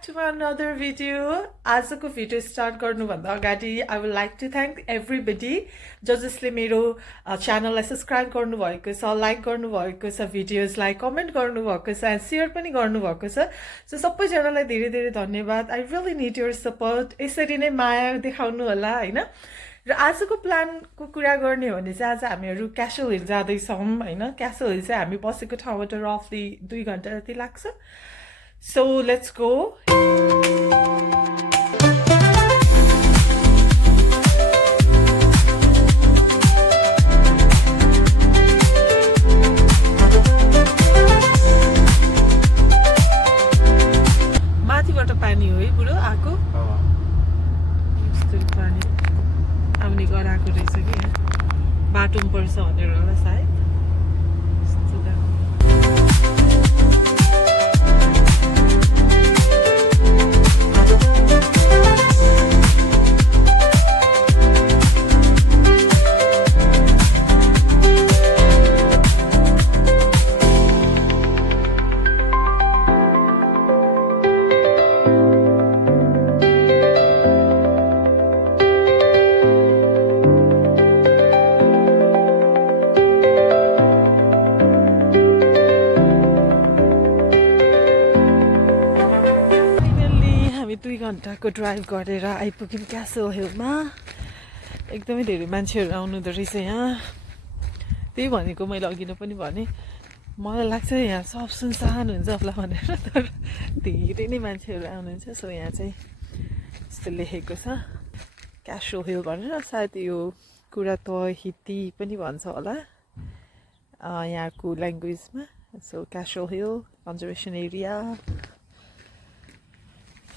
back to another video. आजको video start गर्नुभन्दा अगाडि I would like to thank everybody जसले मेरो च्यानललाई सब्स्क्राइब गर्नुभएको छ, लाइक गर्नुभएको छ, भिडियोजलाई कमेन्ट गर्नुभएको छ, एन्ड सेयर पनि गर्नुभएको छ। सो सबैजनालाई धेरै धेरै धन्यवाद। I really need your support. यसरी नै माया देखाउनु होला हैन। र आजको प्लानको कुरा गर्ने हो भने चाहिँ आज हामीहरू क्यासल हिल जाँदैछौँ हैन। क्यासल हिल चाहिँ हामी बसेको ठाउँबाट रफली 2 घण्टा जति लाग्छ। So let's go. माथिबाट पानी हो है बुढो आको। यस्तो पानी आउने गराएको रहेछ कि यहाँ बाटोमा पर्छ भनेर होला सायद। घण्टाको ड्राइभ गरेर आइपुग्यौँ क्यासल हिलमा। एकदमै धेरै मान्छेहरू आउनुहुँदो रहेछ यहाँ। त्यही भनेको मैले अघि नै पनि भने, मलाई लाग्छ यहाँ सब सुनसान हुन्छ होला भनेर, तर धेरै नै मान्छेहरू आउनुहुन्छ। सो यहाँ चाहिँ यस्तो लेखेको छ क्यासल हिल भनेर। सायद यो कुरा त हित्ती पनि भन्छ होला यहाँको ल्याङ्ग्वेजमा। So castle hill conservation area.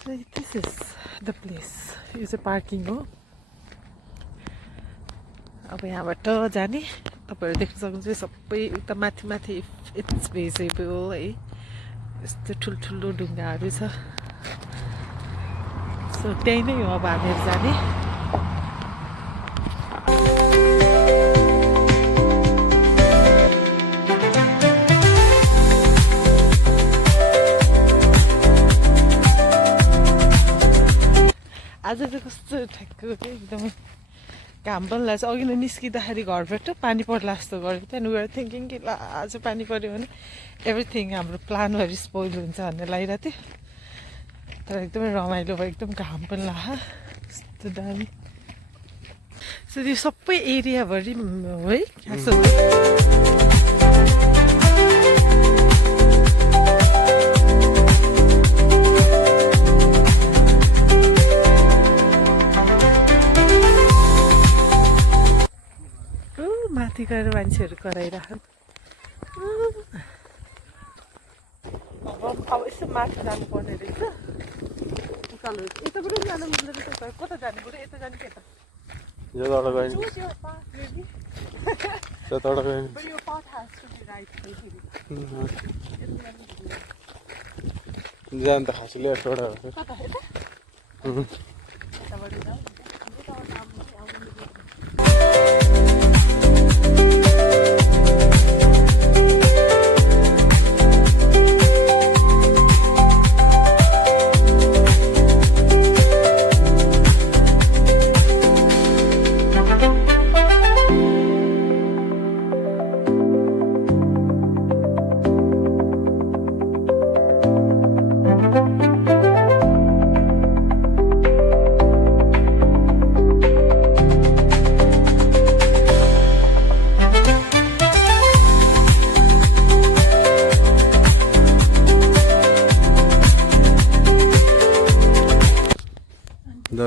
This is the place. यो चाहिँ पार्किङ हो। अब यहाँबाट जाने तपाईँहरू देख्न सक्नुहुन्छ सबै उता माथि माथि इट्स भिजिबल है। यस्तो ठुल्ठुलो ढुङ्गाहरू छ। सो त्यही नै हो अब हामीहरू जाने। आज चाहिँ कस्तो ठ्याक्क एकदमै घाम पनि लाग्छ। अघि नै निस्किँदाखेरि घरबाट पानी पर्ला जस्तो गरेको थियो। वी आर थिङ्किङ कि ला आज पानी पऱ्यो भने एभ्रिथिङ हाम्रो प्लानहरू स्पोइल हुन्छ भन्ने लागिरहेको थियो। तर एकदमै रमाइलो भयो, एकदम घाम पनि लाग्यो, यस्तो दामी। सो यो सबै एरियाभरि हो है क्यासल। माथि गएर मान्छेहरू कराइराखन्। अब यसो माथि जानुपर्ने रहेछ। उकालो यताबाट पनि जानु मिल्दो रहेछ। कता जाने बुढो? यता जाने कि यता? यो जान त खासले छोडा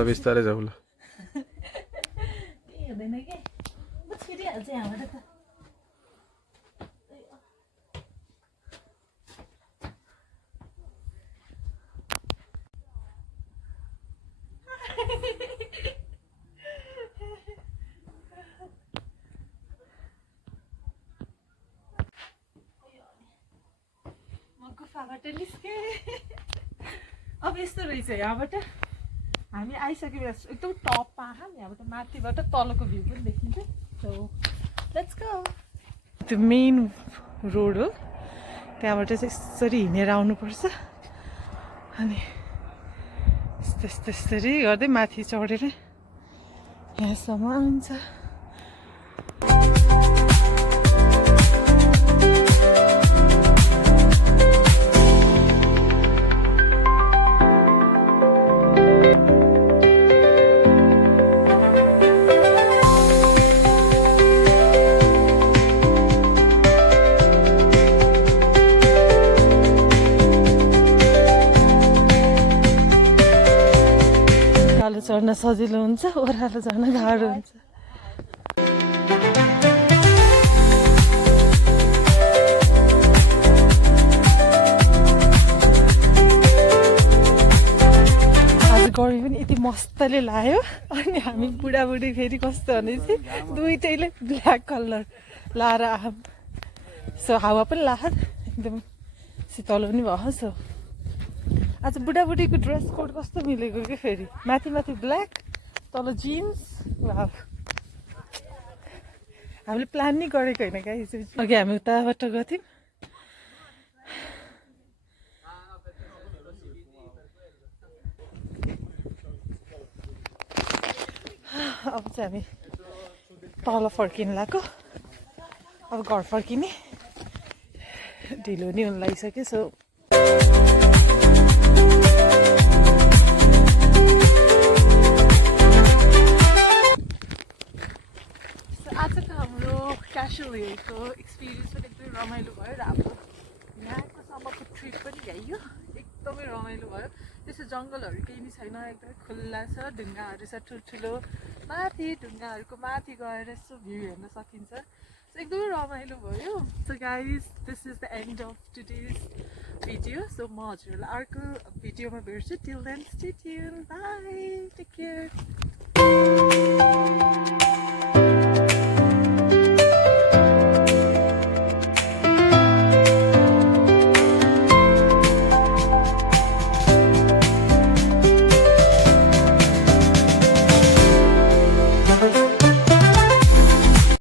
बिस्तारै जाऊ ल। गुफाबाट निस्के। अब यस्तो रहेछ यहाँबाट हामी आइसकेपछि एकदम टपमा यहाँबाट माथिबाट तलको भ्यू पनि देखिन्छ। So let's go. त्यो मेन रोड हो, त्यहाँबाट चाहिँ यसरी हिँडेर आउनुपर्छ। अनि त्यसरी गर्दै माथि चढेर यहाँसम्म आउँछ चढ्न सजिलो हुन्छ ओह्रालो चढ्न गाह्रो हुन्छ आज गर्मी पनि यति मस्तले लाग्यो अनि हामी बुढाबुढी फेरि कस्तो भनेपछि दुइटैले ब्ल्याक कलर लाएर आम सो हावा पनि लाग एकदम शीतलो पनि भयो सो आज बुढाबुढीको ड्रेस कोड कस्तो मिलेको कि फेरि माथि माथि ब्ल्याक तल जिन्स हामीले प्लान नै गरेको होइन क्या हिजो अघि हामी उताबाट गथ्यौँ अब चाहिँ हामी तल फर्किनु लाग्यो अब घर फर्किने ढिलो नि हुन लागिसक्यो सो आजको हाम्रो क्यासुअल हिलको एक्सपिरियन्स पनि एकदमै रमाइलो भयो र हाम्रो यहाँको सम्मको ट्रिप पनि भ्याइयो एकदमै रमाइलो भयो त्यस्तो जङ्गलहरू केही नै छैन एकदमै खुल्ला छ ढुङ्गाहरू छ ठुल्ठुलो माथि ढुङ्गाहरूको माथि गएर यसो भ्यू हेर्न सकिन्छ सो एकदमै रमाइलो भयो so guys this is the end of today's भिडियो सो म हजुरहरूलाई अर्को भिडियोमा भेट्छु till then stay tune bye take care